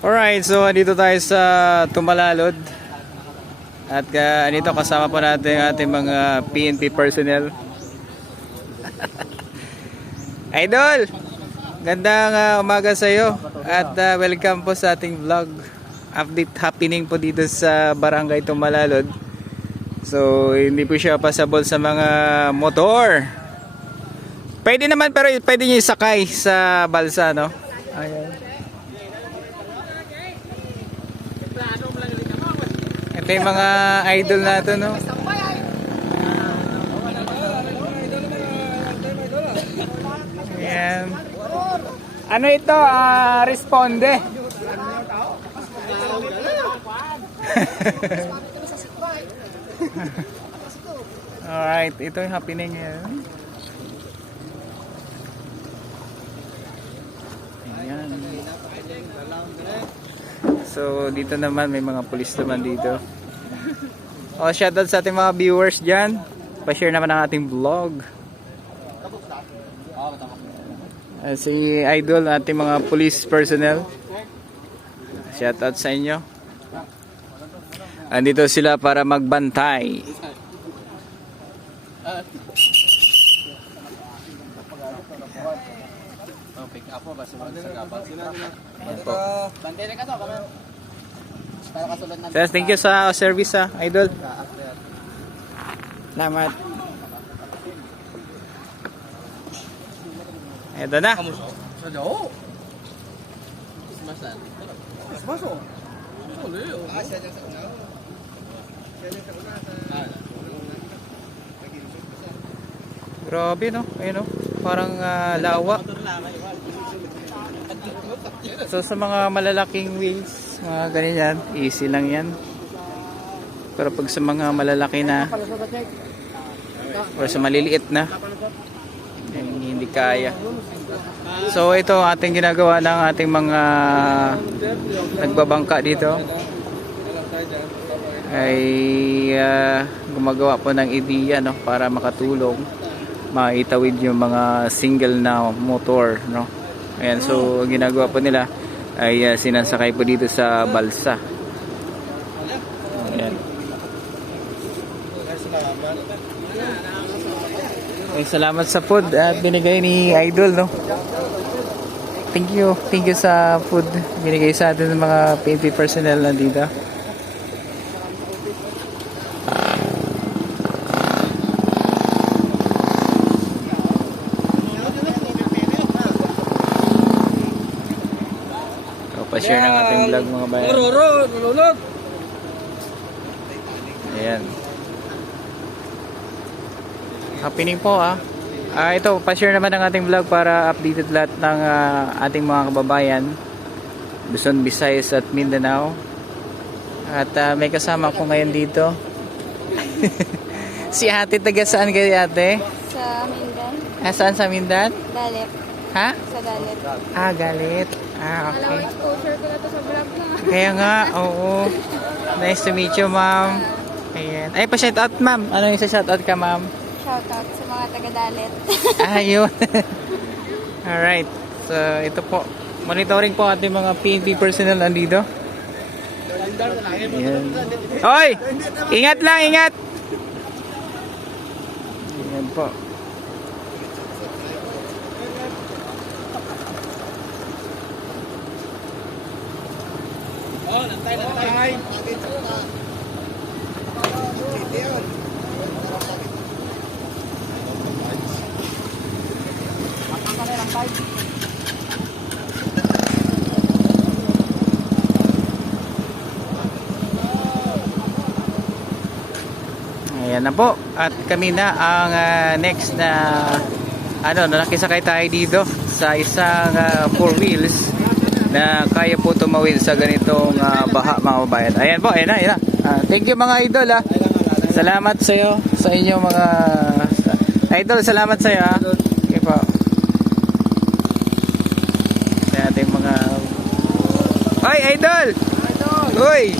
Alright, so andito tayo sa Tumalalod. At uh, andito kasama po natin ating mga PNP personnel. Idol! Gandang uh, umaga sa iyo at uh, welcome po sa ating vlog. Update happening po dito sa Barangay Tumalalod. So, hindi po siya pasabol sa mga motor. Pwede naman pero pwede niyo isakay sa balsa, no? Ayan. Ito mga idol natin, no? Ayan. Ano ito? Ah, responde. Alright, ito yung happening ngayon. Ayan. So, dito naman may mga pulis naman dito. Oh, shoutout sa ating mga viewers dyan. Pa-share naman ang ating vlog. Ah, si Idol, ating mga police personnel. Shoutout sa inyo. Andito sila para magbantay. Ayan po. Sir, thank you sa service ha, Idol. Salamat. Ito na. Grabe no, ayun no. Parang ah, lawa. So sa mga malalaking wheels, mga ganyan, easy lang yan. Pero pag sa mga malalaki na, or sa maliliit na, hindi kaya. So ito ating ginagawa ng ating mga nagbabangka dito ay ah, gumagawa po ng ideya no para makatulong maitawid yung mga single na motor no ayan so ang ginagawa po nila ay ah, sinasakay po dito sa balsa. Ayan. Ay salamat sa food at binigay ni Idol no? Thank you. Thank you sa food binigay sa atin ng mga PNP personnel nandito So, pa-share ng ating vlog mga bayan. Nalulot. Ayan. Happening po ah. Ah, ito, pa-share naman ng ating vlog para updated lahat ng ah, ating mga kababayan. Luzon, Visayas at Mindanao. At ah, may kasama ko ngayon dito. si ate, taga saan kayo ate? Sa Mindan, Ah, saan sa Mindan? Dalit. Ha? Sa Dalit. Ah, galit. Ah, Alam okay. mo, exposure ko na to sa vlog na. Kaya nga, oo. Nice to meet you, ma'am. Ayan. Ay, pa-shoutout, ma'am. Ano yung sa shoutout ka, ma'am? Shoutout sa mga taga-Dalit. Ayun. Alright. So, ito po. Monitoring po ating mga PNP personnel nandito. Ayan. Hoy! Ingat lang, ingat! Ayan po. Oh, lantay, lantay. Ayan na po. At kami na ang ah, next na ano, nakisakay tayo dito sa isang ah, four wheels na kaya po tumawid sa ganitong ah, baha mga babayan. Ayan po, ayan na, ayan na. Ah, thank you mga idol ah. Salamat sa iyo sa inyo mga idol, salamat sa iyo ah. Okay po. Sa ating mga Hoy, idol! Hoy!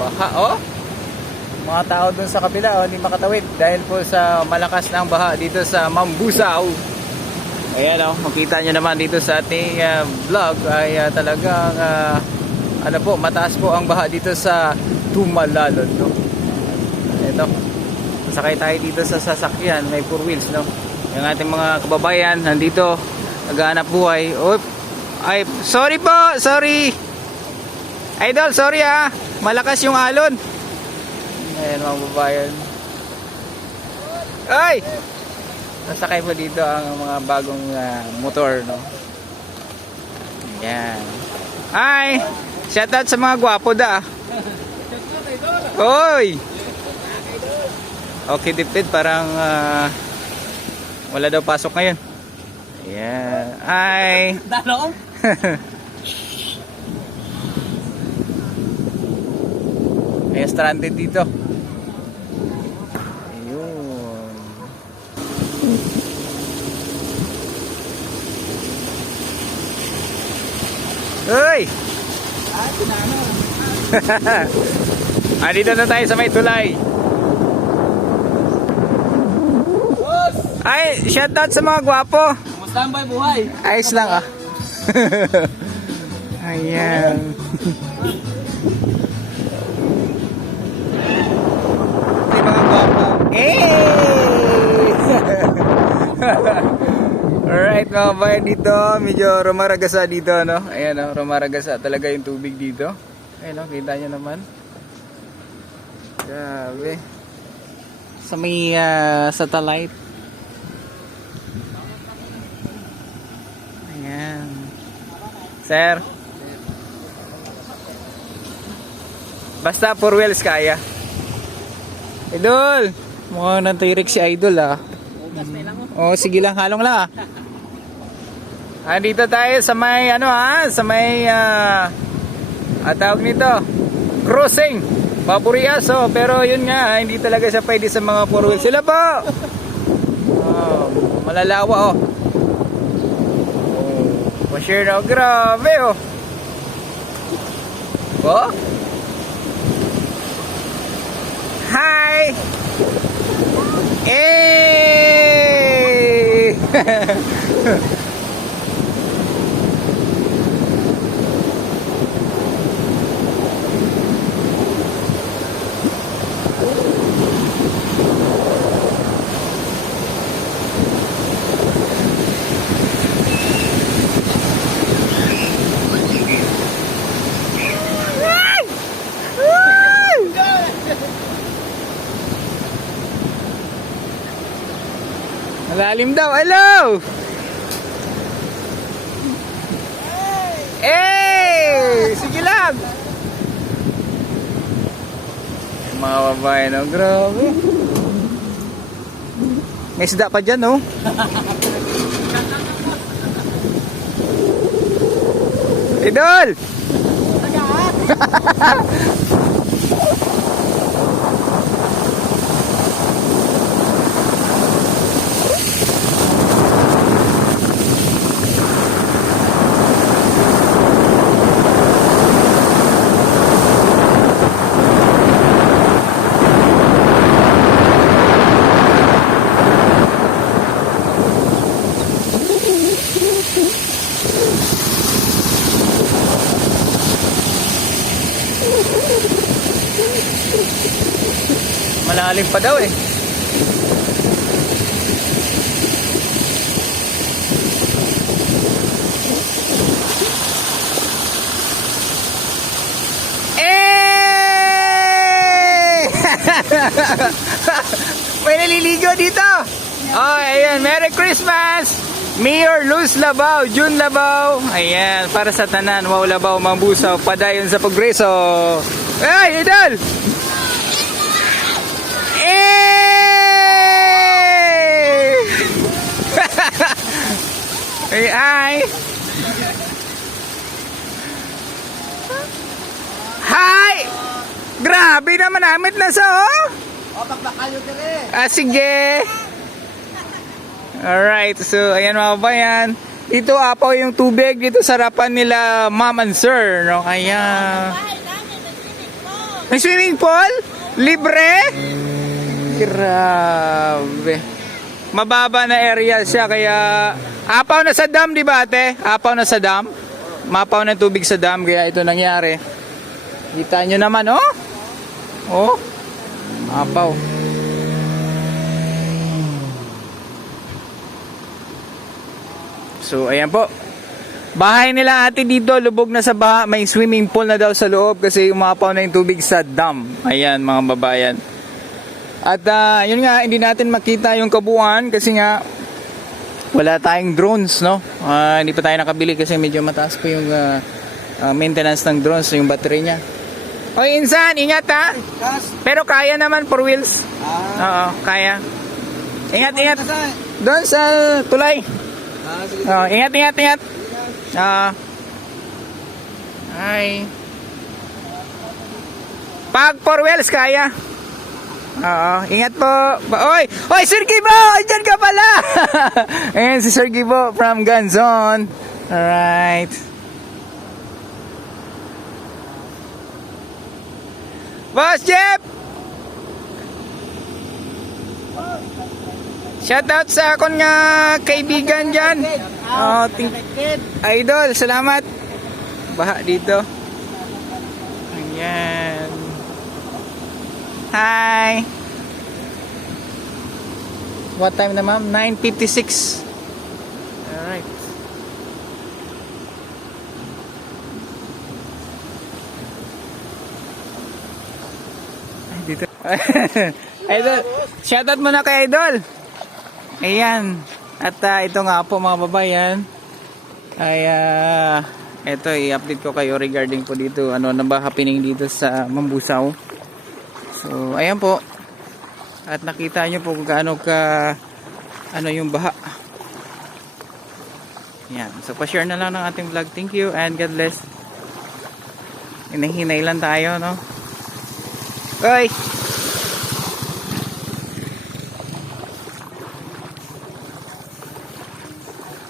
Baha, oh. Mga tao dun sa kabila, oh, hindi makatawid dahil po sa malakas ng baha dito sa Mambusaw. Ayan o, makita nyo naman dito sa ating ah, vlog ay ah, talagang ah, ano po, mataas po ang baha dito sa Tumalalon. No? Ito, sakay tayo dito sa sasakyan, may four wheels. No? Yung ating mga kababayan nandito, naghahanap buhay. Oop, ay, sorry po, sorry. Idol, sorry ah, malakas yung alon. Ayan mga kababayan. Ay! Nasakay po dito ang mga bagong ah, motor, no? Yan. Hi! Shoutout sa mga gwapo da. Hoy! Okay, dipid. Parang ah, wala daw pasok ngayon. Yan. Hi! Dalong? May stranded dito. Ayun. Uy! ah, dito na tayo sa may tulay. Ay, shoutout sa mga gwapo. Kumusta ang buhay? Ayos lang ah. Ayan. Eh! Alright mga bayan dito, medyo rumaragasa dito no. Ayan oh, rumaragasa talaga yung tubig dito. Ayan oh, kita nyo naman. Grabe. Sa may ah, satellite. Ayan. Sir. Basta four wheels kaya. Idol! Mukhang nantirik si Idol ah. Oo, sige lang, halong lang ah. Andito tayo sa may ano ah, sa may ah, ah, tawag nito, cruising. Papuriaso, pero yun nga, hindi talaga siya pwede sa mga four wheels. Sila po! Oh, malalawa oh. Oh, pa-share na, grabe oh. Oh? Hi! Eh! Malalim daw. Hello! Eh! Sige lang! Mga babae, no? Grabe. May isda pa dyan, no? Idol! Malalim pa daw eh. Eh! May naliligo dito. Oh, ayan. Merry Christmas! Mayor Luz Labaw, June Labaw. Ayan, para sa tanan, wow Labaw, mambusaw, padayon sa progreso. Ay, idol! Eh! Ay! Hi! Grabe naman amit na sa oh! Opak na kayo dire. Ah, sige. Alright, so ayan mga bayan. Dito apaw yung tubig dito sa harapan nila ma'am and sir. No? Kaya... May swimming pool? Libre? Grabe. mababa na area siya kaya apaw na sa dam, di ba ate? Apaw na sa dam. Mapaw na tubig sa dam kaya ito nangyari. Kita nyo naman, oh. Oh. Apaw. So, ayan po. Bahay nila ate dito, lubog na sa baha. May swimming pool na daw sa loob kasi umapaw na yung tubig sa dam. Ayan, mga babayan. At ah, yun nga, hindi natin makita yung kabuuan kasi nga wala tayong drones, no? Ah, hindi pa tayo nakabili kasi medyo mataas po yung ah, ah, maintenance ng drones, yung battery niya. Oy, insan, ingat ha. Pero kaya naman for wheels. Ah. Oo, kaya. Ingat, ingat. Doon sa tulay. Ah, sige. Oo, ingat, ingat, ingat. Ah. Ay. Pag four wheels kaya. Oo, ingat po. Oy, oy Sir Gibo, diyan ka pala. Ayan si Sir Gibo from Ganzon. Alright. Boss Jeff! Shout out sa akong nga kaibigan dyan. Oh, Idol, salamat. Baha dito. Ayan. Hi. What time na ma'am? 9.56. Alright. Dito. Idol, shoutout muna kay Idol. Ayan. At ah, ito nga po mga babayan. Ay ah, ito i-update ko kayo regarding po dito ano na ba happening dito sa Mambusaw. So ayan po. At nakita nyo po kung gaano ka ano yung baha. Yan. So pa-share na lang ng ating vlog. Thank you and God bless. Hinahinay lang tayo no. Oy!